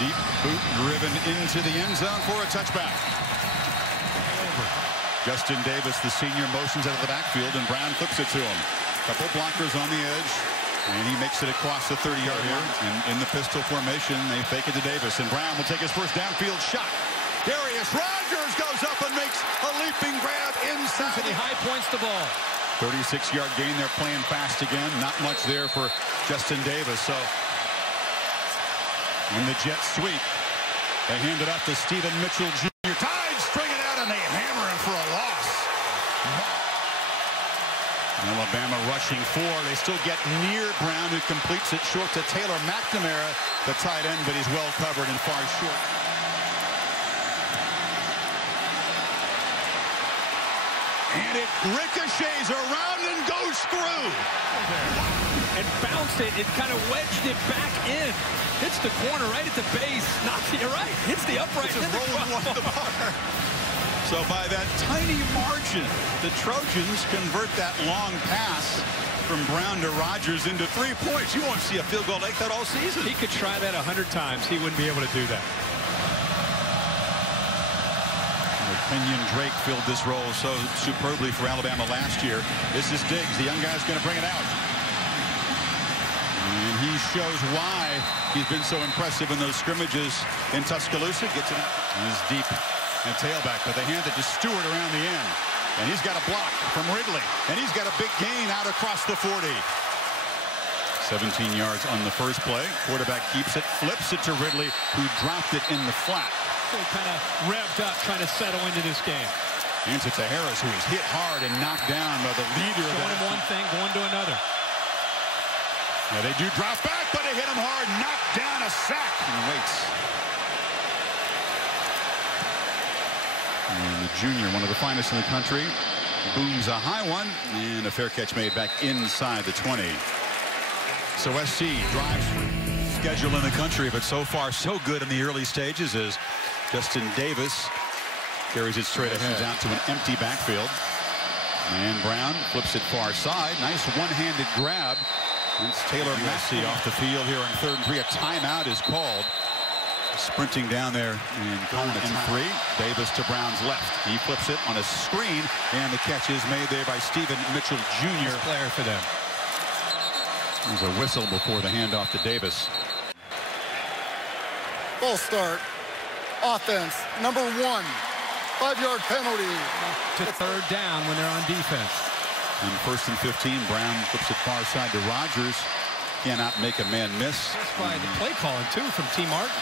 deep boot driven into the end zone for a touchback. Justin Davis, the senior, motions out of the backfield, and Brown flips it to him. Couple blockers on the edge, and he makes it across the 30-yard line. And in the pistol formation, they fake it to Davis, and Brown will take his first downfield shot. Darius Rogers goes up and makes a leaping grab inside. And he high points the ball. 36-yard gain. They're playing fast again. Not much there for Justin Davis. So in the jet sweep, they hand it off to Stephen Mitchell Jr. Tide string it out, and they hammer him for a loss. Alabama rushing 4. They still get near Brown, who completes it short to Taylor McNamara, the tight end, but he's well covered and far short. And it ricochets around and goes through. And bounced it. It kind of wedged it back in. Hits the corner right at the base. You're right. Hits the upright. Just rolling off the bar. So by that tiny margin, the Trojans convert that long pass from Brown to Rogers into 3 points. You won't see a field goal like that all season. He could try that 100 times. He wouldn't be able to do that. Kenyon Drake filled this role so superbly for Alabama last year. This is Diggs. The young guy's going to bring it out. And he shows why he's been so impressive in those scrimmages in Tuscaloosa. Gets it. He's deep and tailback, but they hand it to Stewart around the end. And he's got a block from Ridley. And he's got a big gain out across the 40. 17 yards on the first play. Quarterback keeps it, flips it to Ridley, who dropped it in the flat. Kind of revved up, trying to settle into this game. Hands it to Harris, who is hit hard and knocked down by the leader. Showing him one thing, going to another. Yeah, they do drop back, but they hit him hard. Knocked down, a sack, and waits. And the junior, one of the finest in the country, booms a high one, and a fair catch made back inside the 20. So SC drives schedule in the country, but so far so good in the early stages as Justin Davis carries it straight ahead down to an empty backfield. And Brown flips it far side. Nice one-handed grab. It's Taylor USC off the field here on 3rd and 3. A timeout is called. Sprinting down there and calling it 3. Davis to Brown's left. He flips it on a screen, and the catch is made there by Stephen Mitchell Jr. Player for them. There's a whistle before the handoff to Davis. False start. Offense, number 1. 5-yard penalty. To 3rd down when they're on defense. And 1st and 15, Brown flips it far side to Rogers. Cannot make a man miss. That's by the play calling, too, from T. Martin.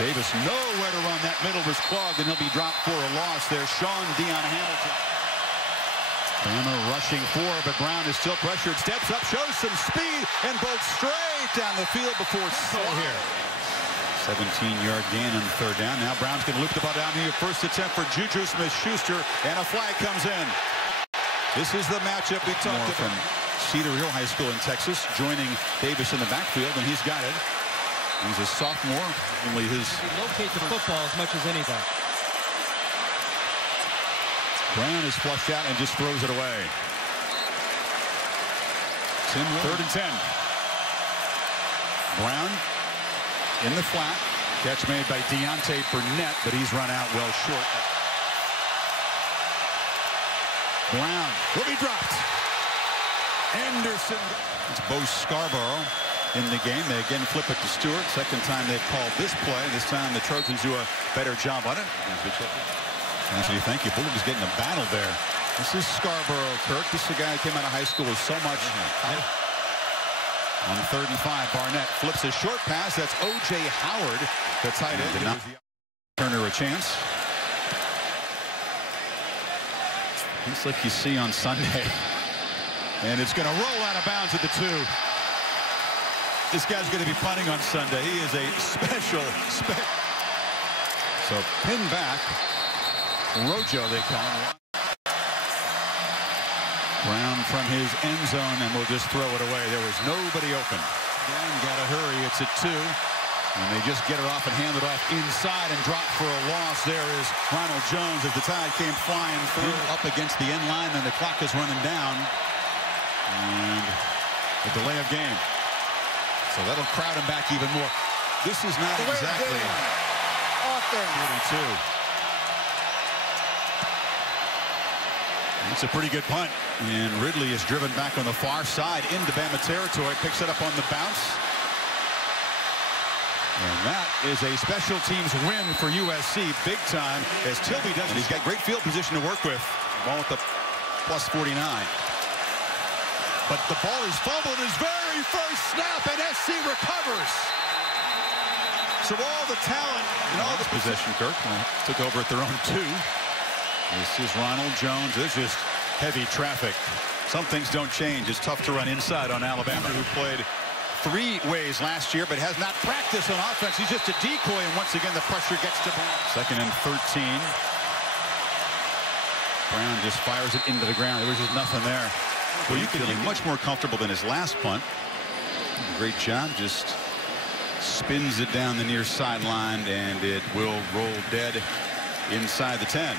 Davis nowhere to run. That middle was clogged, and he'll be dropped for a loss there. Sean Dion Hamilton. Bama rushing 4, but Brown is still pressured. Steps up, shows some speed, and bolts straight down the field before it's here. 17-yard gain on 3rd down. Now Brown's going to loop the ball down here. First attempt for Juju Smith-Schuster, and a flag comes in. This is the matchup we talked about. From Cedar Hill High School in Texas, joining Davis in the backfield, and he's got it. He's a sophomore. Only his. He locates the football as much as anybody. Brown is flushed out and just throws it away. 3rd and 10. Brown in the flat. Catch made by Deontay Burnett, but he's run out well short. Brown will be dropped. Anderson. It's Bo Scarborough in the game. They again flip it to Stewart. Second time they've called this play. This time the Trojans do a better job on it. Anthony, thank you. Bullock is getting a battle there. This is Scarborough, Kirk. This is a guy who came out of high school with so much. On 3rd and 5, Barnett flips a short pass. That's O.J. Howard, the tight end. Did not Turner a chance. Just like you see on Sunday. And it's going to roll out of bounds at the 2. This guy's going to be punting on Sunday. He is a special. So pin back. Rojo, they call him. Brown from his end zone, and will just throw it away. There was nobody open. Again, got to hurry. It's at 2. And they just get it off and hand it off inside and drop for a loss. There is Ronald Jones as the Tide came flying through up against the end line, and the clock is running down. And a delay of game. So that'll crowd him back even more. This is not exactly Offense. 42. It's a pretty good punt. And Ridley is driven back on the far side into Bama territory. Picks it up on the bounce. And that is a special teams win for USC, big time, as Tilby does. And he's got great field position to work with. Ball at the plus 49. But the ball is fumbled his very first snap, and SC recovers. So all the talent and all the possession, Kirk took over at their own 2. This is Ronald Jones. There's just heavy traffic. Some things don't change. It's tough to run inside on Alabama, who played 3 ways last year, but has not practiced on offense. He's just a decoy, and once again, the pressure gets to Brown. 2nd and 13. Brown just fires it into the ground. There was just nothing there. Well, you can be much more comfortable than his last punt. Great job. Just spins it down the near sideline, and it will roll dead inside the 10.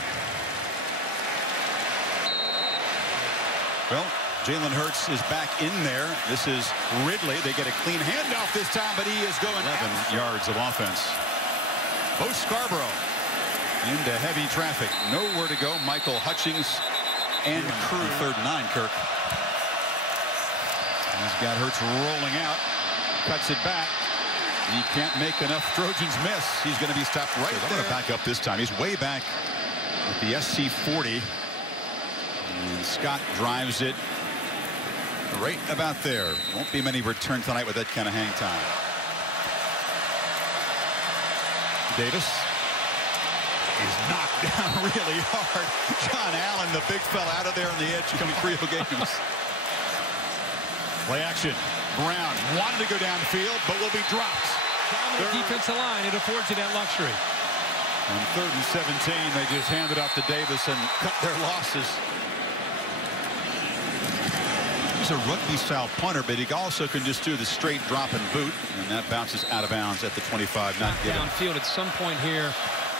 Well, Jalen Hurts is back in there. This is Ridley. They get a clean handoff this time, but he is going 11 yards of offense. Bo Scarborough into heavy traffic. Nowhere to go. Michael Hutchings and crew. 3rd and 9, Kirk. He's got Hurts rolling out. Cuts it back. He can't make enough Trojans miss. He's going to be stopped right there. I'm going to back up this time. He's way back at the SC 40. And Scott drives it right about there. Won't be many return tonight with that kind of hang time. Davis is knocked down really hard. John Allen, the big fella, out of there on the edge, coming 3 games. Play action. Brown wanted to go downfield, but will be dropped. Dominant defensive line. It affords you that luxury. On 3rd and 17, they just handed off to Davis and cut their losses. He's a rugby-style punter, but he also can just do the straight drop and boot, and that bounces out of bounds at the 25. Not downfield at some point here,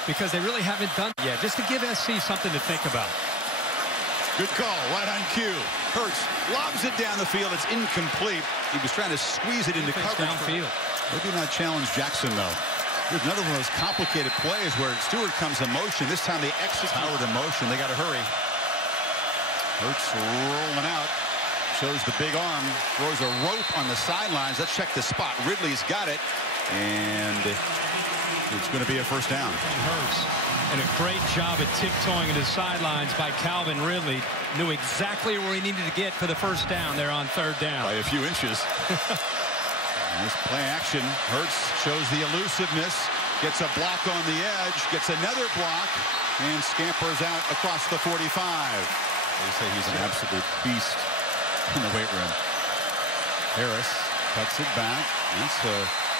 because they really haven't done it yet, just to give SC something to think about. Good call, right on cue. Hurts lobs it down the field. It's incomplete. He was trying to squeeze it into coverage. Downfield. Maybe not challenge Jackson, though. There's another one of those complicated plays where Stewart comes in motion. This time they execute. Howard in motion. They got to hurry. Hurts rolling out. Shows the big arm. Throws a rope on the sidelines. Let's check the spot. Ridley's got it. And it's going to be a first down. Hurts. And a great job at tiptoeing into the sidelines by Calvin Ridley. Knew exactly where he needed to get for the first down there on 3rd down. By a few inches. Nice play action. Hurts shows the elusiveness. Gets a block on the edge. Gets another block. And scampers out across the 45. They say he's an absolute beast in the weight room. Harris cuts it back. That's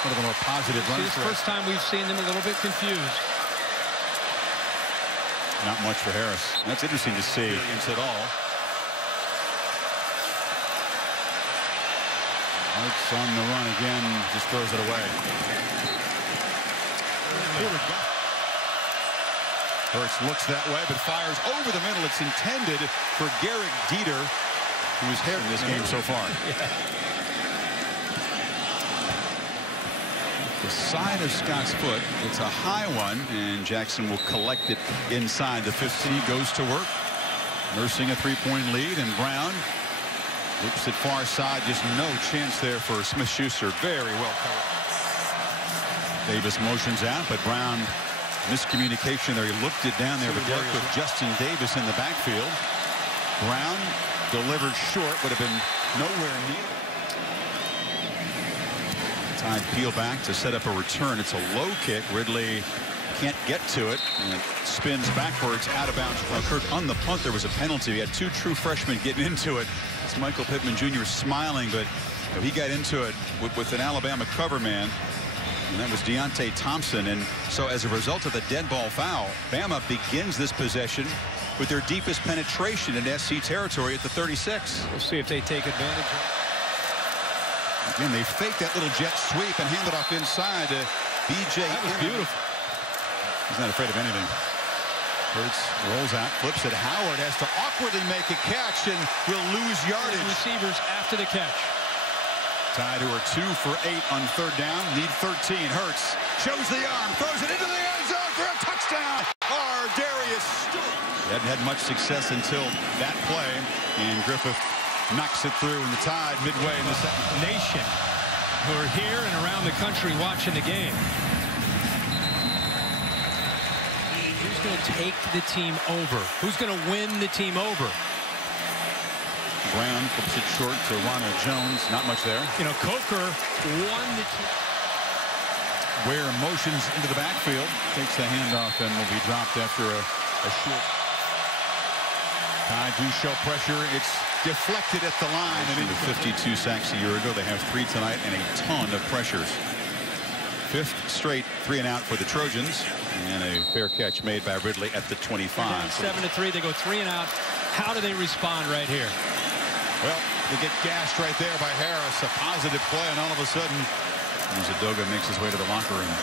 one of the more positive runs. It's the first time we've seen them a little bit confused. Not much for Harris. That's interesting to see. At all. Hurts on the run again. Just throws it away. Here we go. Hurts looks that way, but fires over the middle. It's intended for Garrick Dieter, who's hit in this game so far. The side of Scott's foot. It's a high one, and Jackson will collect it inside the 15. Goes to work, nursing a 3-point lead, and Brown loops it far side. Just no chance there for Smith-Schuster. Very well covered. Davis motions out, but Brown, miscommunication there. He looked it down there, but Derek with Justin Davis in the backfield. Brown delivered short, would have been nowhere near. Tide peel back to set up a return. It's a low kick. Ridley can't get to it, and it spins backwards out of bounds. Occurred on the punt. There was a penalty. He had 2 true freshmen getting into it. It's Michael Pittman Jr. smiling, but he got into it with an Alabama cover man, and that was Deontay Thompson. And so as a result of the dead ball foul, Bama begins this possession with their deepest penetration in SC territory at the 36. We'll see if they take advantage of it. Again, they fake that little jet sweep and hand it off inside to B.J. That was beautiful. He's not afraid of anything. Hurts rolls out, flips it. Howard has to awkwardly make a catch and will lose yardage. Receivers after the catch. Tide, who are 2 for 8 on third down, need 13. Hurts shows the arm, throws it into the end zone for a touchdown. Darius Stewart. He hadn't had much success until that play, and Griffith knocks it through in the Tide midway in the second. Nation who are here and around the country watching the game. Who's going to take the team over? Who's going to win the team over? Brown flips it short to Ronald Jones. Not much there. You know, Coker won the team. Ware motions into the backfield, takes the handoff, and will be dropped after a short. Tide do show pressure. It's deflected at the line. And into 52 sacks a year ago. They have 3 tonight and a ton of pressures. 5th straight 3-and-out for the Trojans, and a fair catch made by Ridley at the 25. 7-3. They go 3-and-out. How do they respond right here? Well, they get gashed right there by Harris. A positive play, and all of a sudden, Zadoga makes his way to the locker room.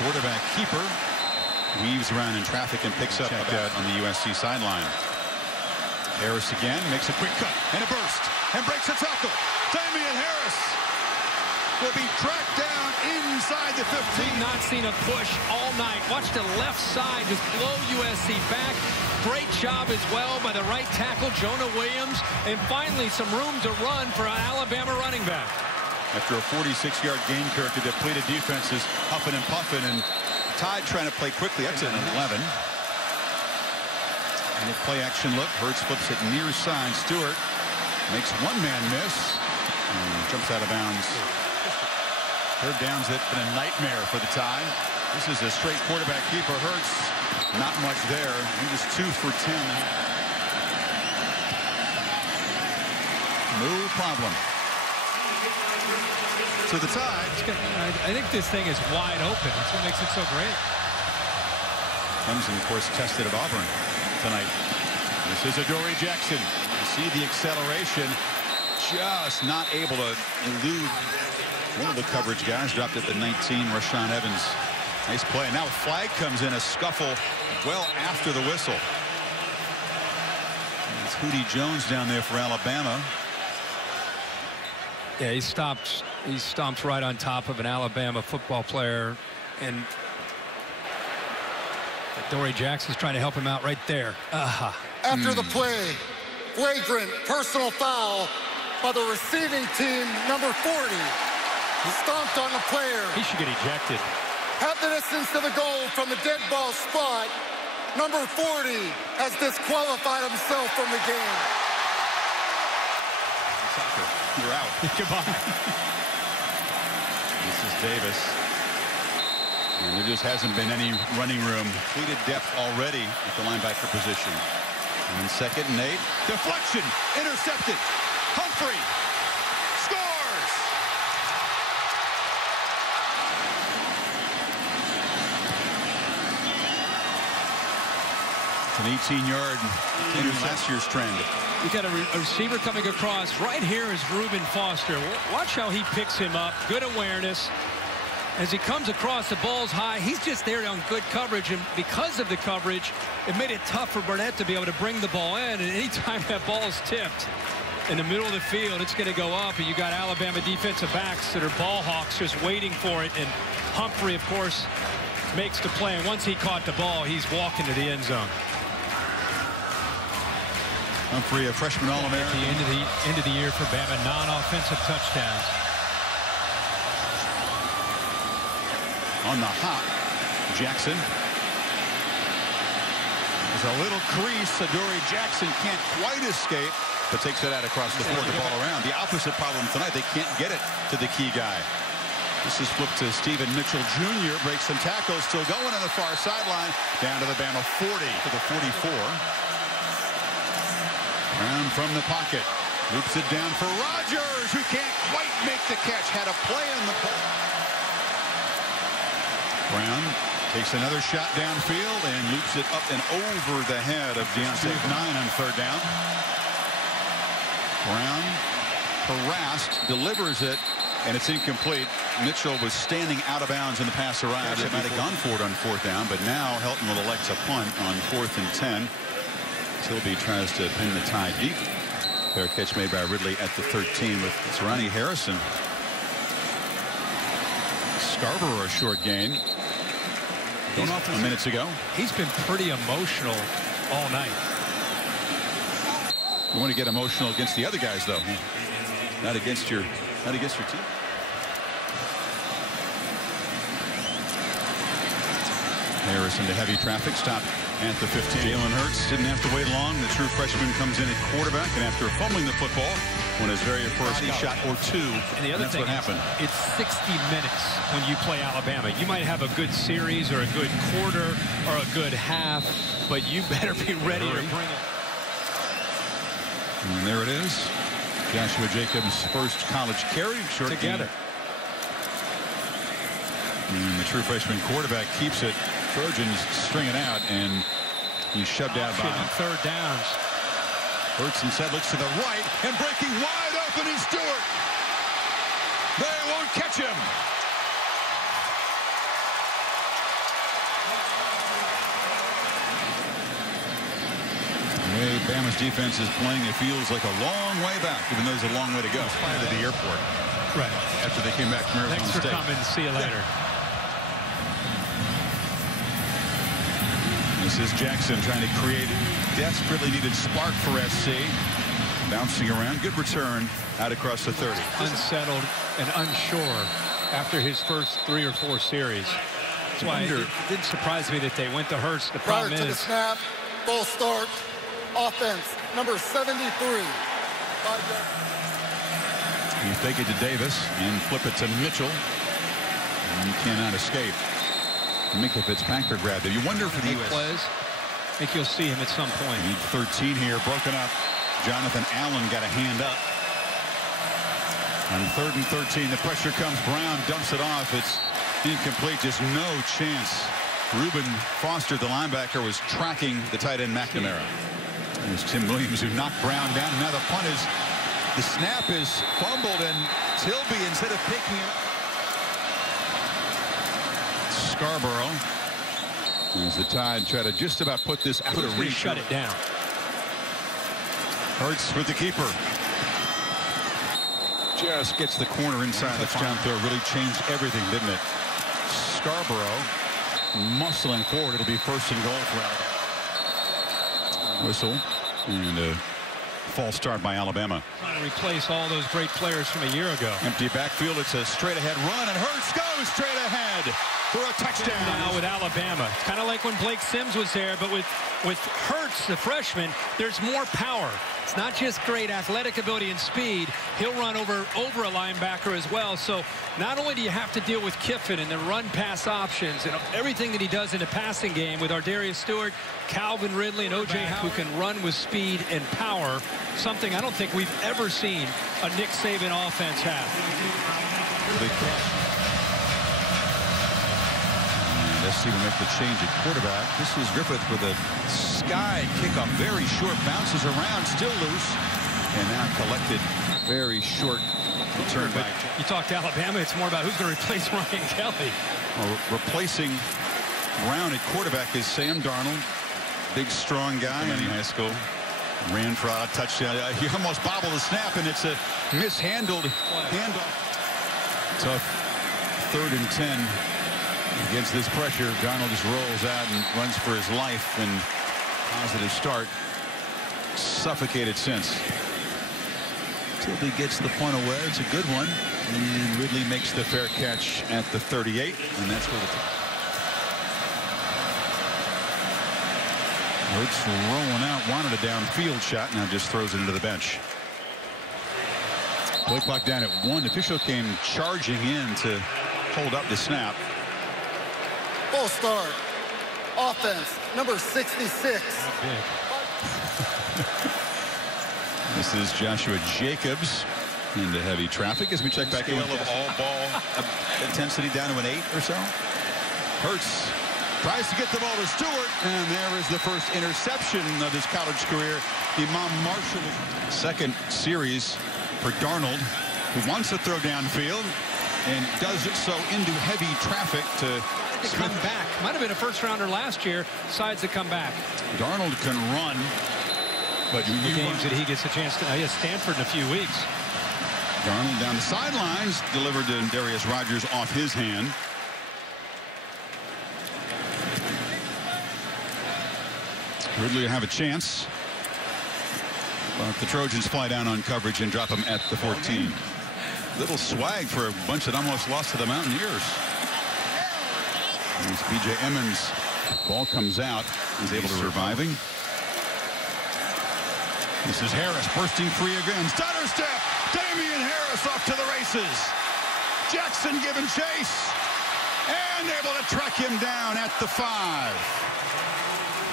Quarterback keeper weaves around in traffic and picks up on the USC sideline. Harris again makes a quick cut and a burst and breaks a tackle. Damian Harris will be tracked down inside the 15. We've not seen a push all night. Watch the left side just blow USC back. Great job as well by the right tackle, Jonah Williams. And finally, some room to run for an Alabama running back. After a 46-yard gain curve, the depleted defense is huffing and puffing, and Tide trying to play quickly. That's an 11. And a play action look. Hurts flips it near side. Stewart makes one man miss and jumps out of bounds. Third down's been a nightmare for the Tide. This is a straight quarterback keeper. Hurts, not much there. He was 2 for 10. No problem. To the Tide. I think this thing is wide open. That's what makes it so great. Clemson, of course, tested at Auburn tonight. This is Adoree Jackson. You see the acceleration. Just not able to elude one of the coverage guys. Dropped at the 19, Rashaan Evans. Nice play. Now a flag comes in, a scuffle well after the whistle. It's Hootie Jones down there for Alabama. Yeah, he stomps right on top of an Alabama football player, and Adoree Jackson's trying to help him out right there. After the play, flagrant personal foul by the receiving team, number 40. He stomped on the player. He should get ejected. Half the distance to the goal from the dead ball spot. Number 40 has disqualified himself from the game. Soccer, you're out. Goodbye. This is Davis. And there just hasn't been any running room. Completed depth already at the linebacker position. And 2nd and 8. Deflection. Intercepted. Humphrey scores. It's an 18-yard last year's trend. You got a receiver coming across. Right here is Reuben Foster. Watch how he picks him up. Good awareness. As he comes across, the ball's high. He's just there on good coverage, and because of the coverage, it made it tough for Burnett to be able to bring the ball in. And anytime that ball is tipped in the middle of the field, it's going to go up. And you got Alabama defensive backs that are ball hawks just waiting for it. And Humphrey, of course, makes the play. And once he caught the ball, he's walking to the end zone. Humphrey, a freshman All-American. At the end of the year for Bama, non-offensive touchdowns. On the hop, Jackson. There's a little crease. Adoree Jackson can't quite escape, but takes it out across the board, the ball around. The opposite problem tonight, they can't get it to the key guy. This is flipped to Stephen Mitchell Jr. Breaks some tackles, still going on the far sideline. Down to the Bama 40 to the 44. Brown from the pocket. Loops it down for Rogers, who can't quite make the catch. Had a play on the ball. Brown takes another shot downfield and loops it up and over the head of Deontay 9 on third down. Brown harassed, delivers it, and it's incomplete. Mitchell was standing out of bounds when the pass arrived. It might have gone for it on 4th down, but now Helton will elect a punt on 4th and 10. Tilby tries to pin the Tide deep. Fair catch made by Ridley at the 13 with Ronnie Harrison. Scarborough a short gain. Going off minutes ago. He's been pretty emotional all night. You want to get emotional against the other guys, though. Not against your team. Harris into heavy traffic. Stop at the 15. Jalen Hurts didn't have to wait long. The true freshman comes in at quarterback, and after fumbling the football, won his very first shot or two. And the other thing, what happened. It's 60 minutes when you play Alabama. You might have a good series or a good quarter or a good half, but you better be ready to bring it. And there it is. Joshua Jacobs' first college carry. Short together. And the true freshman quarterback keeps it. Trojans string it out, and he's shoved out by third downs. Hurts instead looks to the right, and breaking wide open is Stewart. They won't catch him. The way Bama's defense is playing, it feels like a long way back, even though there's a long way to go. Prior to the airport. Right. After they came back from Arizona Thanks for State. coming. See you later. This is Jackson trying to create desperately needed spark for SC. Bouncing around. Good return out across the 30. Unsettled and unsure after his first 3 or 4 series. That's why it didn't surprise me that they went to Hurts. The problem Prior to the snap, full start, offense, number 73. You fake it to Davis and flip it to Mitchell. And you cannot escape. Mika Fitzpatrick grabbed it. You wonder for the U.S. plays. I think you'll see him at some point. Need 13 here, broken up. Jonathan Allen got a hand up. On 3rd and 13, the pressure comes. Brown dumps it off. It's incomplete. Just no chance. Reuben Foster, the linebacker, was tracking the tight end McNamara. It was Tim Williams who knocked Brown down. Now the punt is, the snap is fumbled, and Tilby, instead of picking it up, Scarborough, as the Tide try to just about put this out of reach. Shut it down. Hurts with the keeper. Just gets the corner inside the touchdown throw. Really changed everything, didn't it? Scarborough muscling forward. It'll be 1st and goal for Alabama. Whistle and a false start by Alabama. Trying to replace all those great players from a year ago. Empty backfield. It's a straight ahead run, and Hurts goes straight ahead for a touchdown. Now with Alabama, it's kind of like when Blake Sims was there, but with Hurts, the freshman, there's more power. It's not just great athletic ability and speed. He'll run over a linebacker as well. So not only do you have to deal with Kiffin and the run-pass options and everything that he does in the passing game with Ardarius Stewart, Calvin Ridley, and O.J. who can run with speed and power, something I don't think we've ever seen a Nick Saban offense have. SC will make the change at quarterback. This is Griffith with a sky kickoff. Very short, bounces around, still loose, and now collected. Very short return back. You talk to Alabama, it's more about who's going to replace Ryan Kelly. Well, replacing Brown at quarterback is Sam Darnold. Big, strong guy in high school. Ran for a touchdown. He almost bobbled the snap, and it's a mishandled handoff. Tough 3rd and 10. Against this pressure, Darnold just rolls out and runs for his life, and positive start. Suffocated since. Tilby gets the punt away. It's a good one. And Ridley makes the fair catch at the 38, and that's where the Hurts rolling out, wanted a downfield shot, now just throws it into the bench. Play clock down at 1. The official came charging in to hold up the snap. Full start. Offense, number 66. This is Joshua Jacobs into heavy traffic as we check back in of all ball intensity down to an 8 or so. Hurts tries to get the ball to Stewart, and there is the first interception of his college career. Imam Marshall, second series for Darnold, who wants to throw downfield and does it so into heavy traffic to come back. Might have been a first rounder last year. Decides to come back. Darnold can run But the games that he gets a chance to. He has Stanford in a few weeks. Garland down the sidelines, delivered to Darius Rogers off his hand. Ridley will have a chance. But the Trojans fly down on coverage and drop him at the 14. Little swag for a bunch that almost lost to the Mountaineers. It's B.J. Emmons. Ball comes out. He's able to reviving. This is Harris bursting free again. Stutter step. Damian Harris off to the races. Jackson giving chase. And able to track him down at the 5.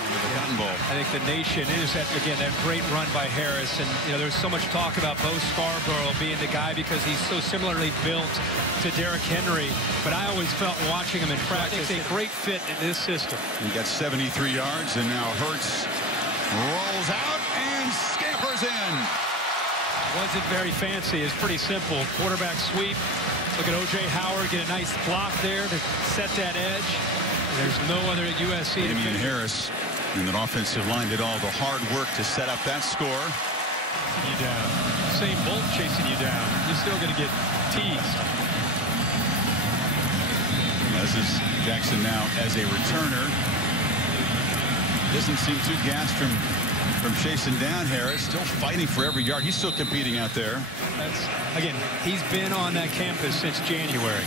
The Cotton Bowl. I think the nation is that, again, that great run by Harris. And, you know, there's so much talk about Bo Scarborough being the guy because he's so similarly built to Derrick Henry. But I always felt watching him in practice a great fit in this system. He got 73 yards, and now Hurts rolls out and scampers in. Wasn't very fancy. It's pretty simple. Quarterback sweep. Look at O.J. Howard get a nice block there to set that edge. There's no other at USC. Damian Harris and that offensive line did all the hard work to set up that score. You down. Same Bolt chasing you down. You're still going to get teased. This is Jackson now as a returner. Doesn't seem too gassed from chasing down Harris. Still fighting for every yard. He's still competing out there. Again, he's been on that campus since January.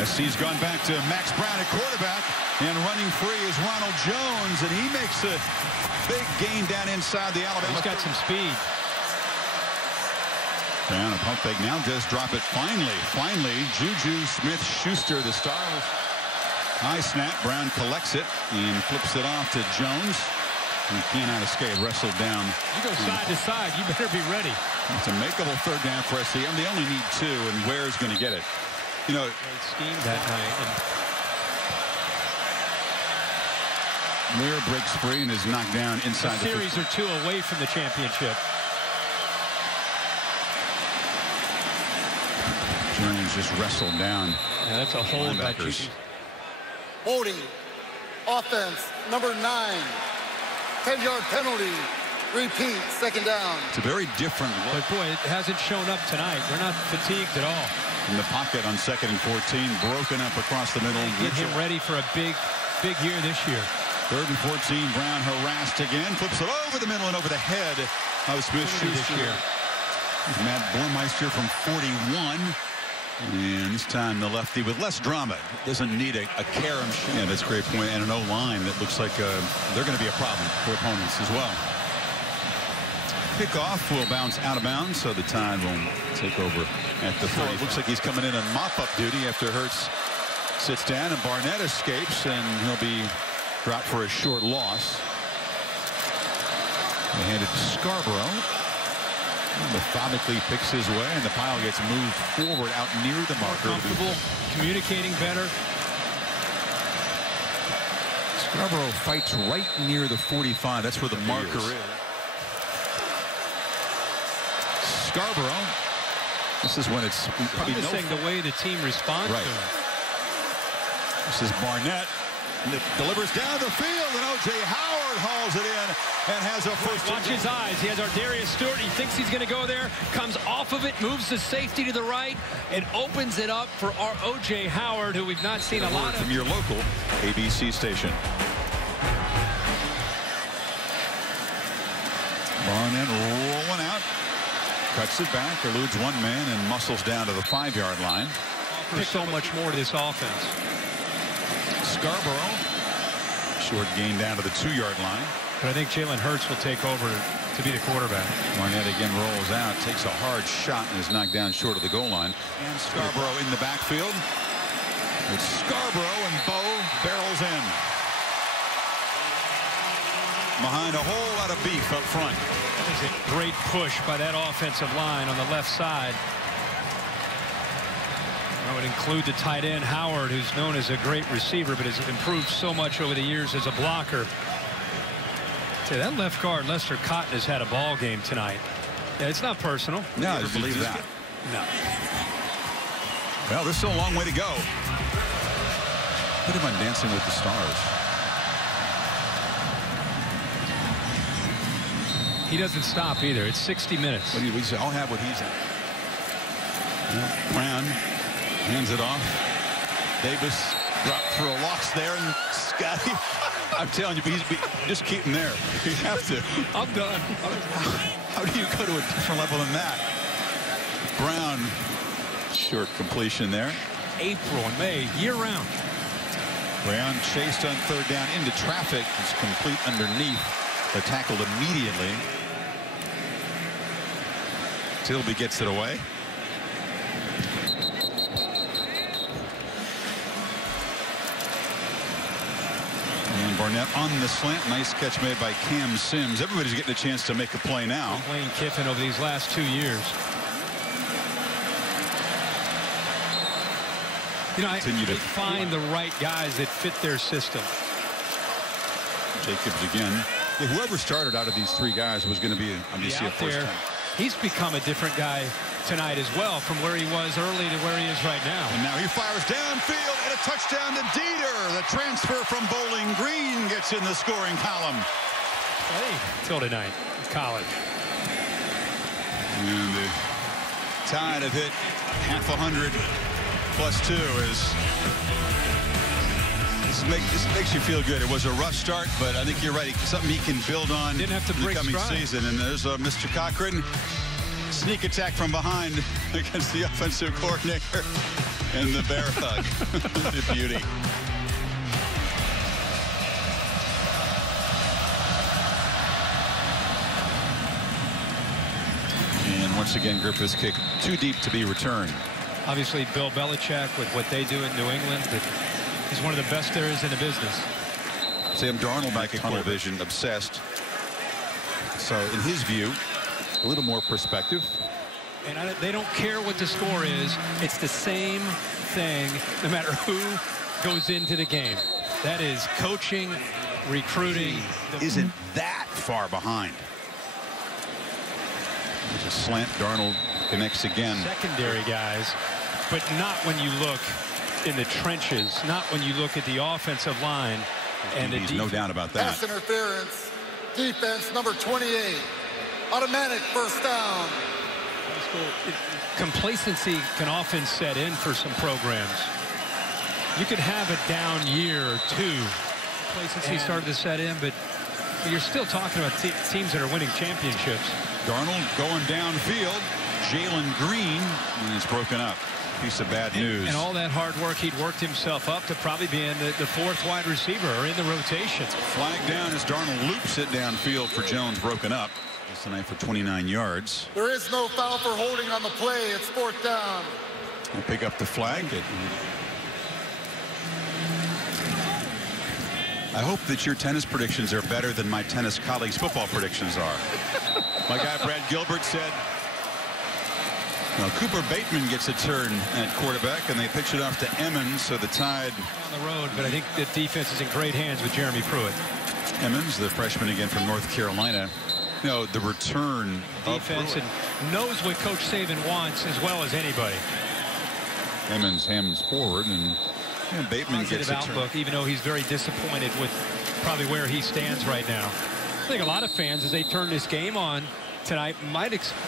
SC's gone back to Max Brown at quarterback, and running free is Ronald Jones, and he makes a big gain down inside the Alabama. He's got some speed. Down a pump fake. Now does drop it finally. Juju Smith-Schuster, the star. High snap. Brown collects it and flips it off to Jones. He cannot escape. Wrestled down. You go side to side. You better be ready. It's a makeable third down for SC. They only need 2, and Ware's going to get it. You know, great scheme that night. And Ware breaks free and is knocked down inside the series or 2 away from the championship. Jones just wrestled down. Yeah, that's a hold by Juju. Holding. Offense, number 9. 10-yard penalty. Repeat, second down. It's a very different look. But boy, it hasn't shown up tonight. They're not fatigued at all. In the pocket on 2nd and 14, broken up across the middle. Get him ready for a big year this year. 3rd and 14, Brown harassed again, flips it over the middle and over the head of Smith-Schuster this year. Matt Bormeister from 41. And this time the lefty with less drama. Doesn't need a carom. Yeah, that's a great point. And an O-line that looks like they're going to be a problem for opponents as well. Kickoff will bounce out of bounds, so the Tide will take over at the 30. It looks like he's coming in on mop-up duty after Hurts sits down and Barnett escapes, and he'll be dropped for a short loss. They hand it to Scarborough. Methodically picks his way, and the pile gets moved forward out near the marker. Comfortable, communicating better. Scarborough fights right near the 45. That's where the marker is. Scarborough. This is when it's probably saying the way the team responds to him. This is Barnett. And it delivers down the field, and O.J. Howard hauls it in and has a first. Watch his eyes. He has Ardarius Stewart. He thinks he's going to go there. Comes off of it, moves the safety to the right, and opens it up for our O.J. Howard, who we've not seen a lot of. From your local ABC station. Barnett rolling out. Cuts it back, eludes one man, and muscles down to the 5-yard line. There's so much more to this offense. Scarborough. Short gain down to the 2-yard line. But I think Jalen Hurts will take over to be the quarterback. Barnett again rolls out, takes a hard shot, and is knocked down short of the goal line. And Scarborough in the backfield. It's Scarborough, and Bo barrels in. Behind a whole lot of beef up front. That is a great push by that offensive line on the left side. I would include the tight end Howard, who's known as a great receiver, but has improved so much over the years as a blocker. That left guard, Lester Cotton, has had a ball game tonight. Yeah, it's not personal. No, I believe that. No. Well, there's still a long way to go. Put him on Dancing with the Stars. He doesn't stop either. It's 60 minutes. But we all have what he's at. Brown hands it off. Davis dropped for a loss there, and Scotty, I'm telling you, just keep him there. You have to. I'm done. How do you go to a different level than that? Brown, short completion there. April and May, year-round. Brown chased on third down into traffic. It's complete underneath. They're tackled immediately. Tilby gets it away. And Barnett on the slant. Nice catch made by Cam Sims. Everybody's getting a chance to make a play now. Lane Kiffin over these last 2 years. You know, they find the right guys that fit their system. Jacobs again. Yeah, whoever started out of these three guys was going to be obviously a first time. He's become a different guy tonight as well, from where he was early to where he is right now. And now he fires downfield and a touchdown to Dieter. The transfer from Bowling Green gets in the scoring column. Hey, till tonight, college. And the Tide have hit half 100 +2 this makes you feel good. It was a rough start, but I think you're right. Something he can build on. Didn't have to in the break coming stride. season. And there's Mr. Cochran. Sneak attack from behind against the offensive coordinator. And the bear hug. The beauty. And once again, Griffith's kick too deep to be returned. Obviously, Bill Belichick, with what they do in New England, he's one of the best there is in the business. Sam Darnold back at tunnel vision, obsessed. So in his view, a little more perspective. And they don't care what the score is. It's the same thing no matter who goes into the game. That is coaching, recruiting. Isn't that far behind. There's a slant. Darnold connects again. Secondary guys, but not when you look in the trenches, not when you look at the offensive line. And there's no doubt about that. Pass interference. Defense number 28. Automatic first down. Complacency can often set in for some programs. You could have a down year or two. Complacency started to set in, but you're still talking about teams that are winning championships. Darnold going downfield. Jalen Green, and it's broken up. Piece of bad news. And all that hard work, he'd worked himself up to probably be in the fourth wide receiver or in the rotation. Flag down as Darnold loops it downfield for Jones, broken up. This tonight for 29 yards. There is no foul for holding on the play. It's fourth down. We'll pick up the flag. I hope that your tennis predictions are better than my tennis colleagues' football predictions are. My guy Brad Gilbert said, Cooper Bateman gets a turn at quarterback, and they pitch it off to Emmons, so the Tide on the road, but I think the defense is in great hands with Jeremy Pruitt. Emmons, the freshman again from North Carolina. The return defense and knows what Coach Saban wants as well as anybody. Emmons hams forward, and Bateman gets a turn. Even though he's very disappointed with probably where he stands right now. I think a lot of fans, as they turn this game on tonight, might expect.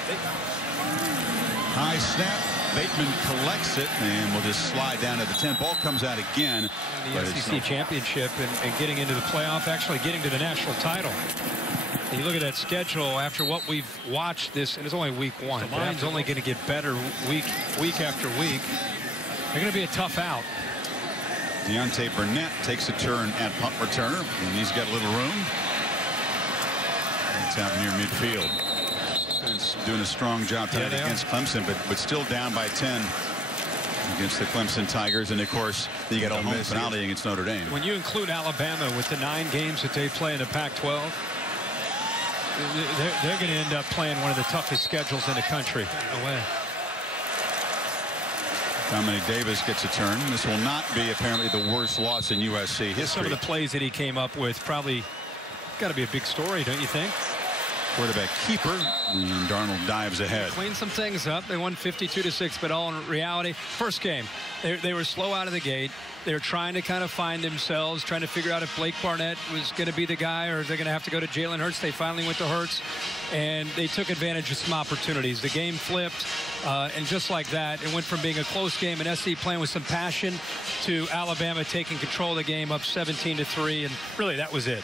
High snap. Bateman collects it and will just slide down to the 10. Ball comes out again. The SEC championship and getting into the playoff, actually getting to the national title. And you look at that schedule after what we've watched this, and it's only week one. The line's only going to get better week after week. They're going to be a tough out. Deontay Burnett takes a turn at punt returner, and he's got a little room. It's out near midfield. It's doing a strong job tonight against Clemson, but still down by 10 against the Clemson Tigers. And of course, you got a home finale against Notre Dame. When you include Alabama with the 9 games that they play in the Pac-12, they're going to end up playing one of the toughest schedules in the country. Away. Dominic Davis gets a turn. This will not be apparently the worst loss in USC history. Some of the plays that he came up with probably got to be a big story, don't you think? Quarterback keeper, and Darnold dives ahead. Clean some things up. They won 52-6, but all in reality, first game, they were slow out of the gate. They were trying to kind of find themselves, trying to figure out if Blake Barnett was going to be the guy or if they're going to have to go to Jalen Hurts. They finally went to Hurts, and they took advantage of some opportunities. The game flipped, and just like that, it went from being a close game and SC playing with some passion to Alabama taking control of the game up 17-3, and really that was it.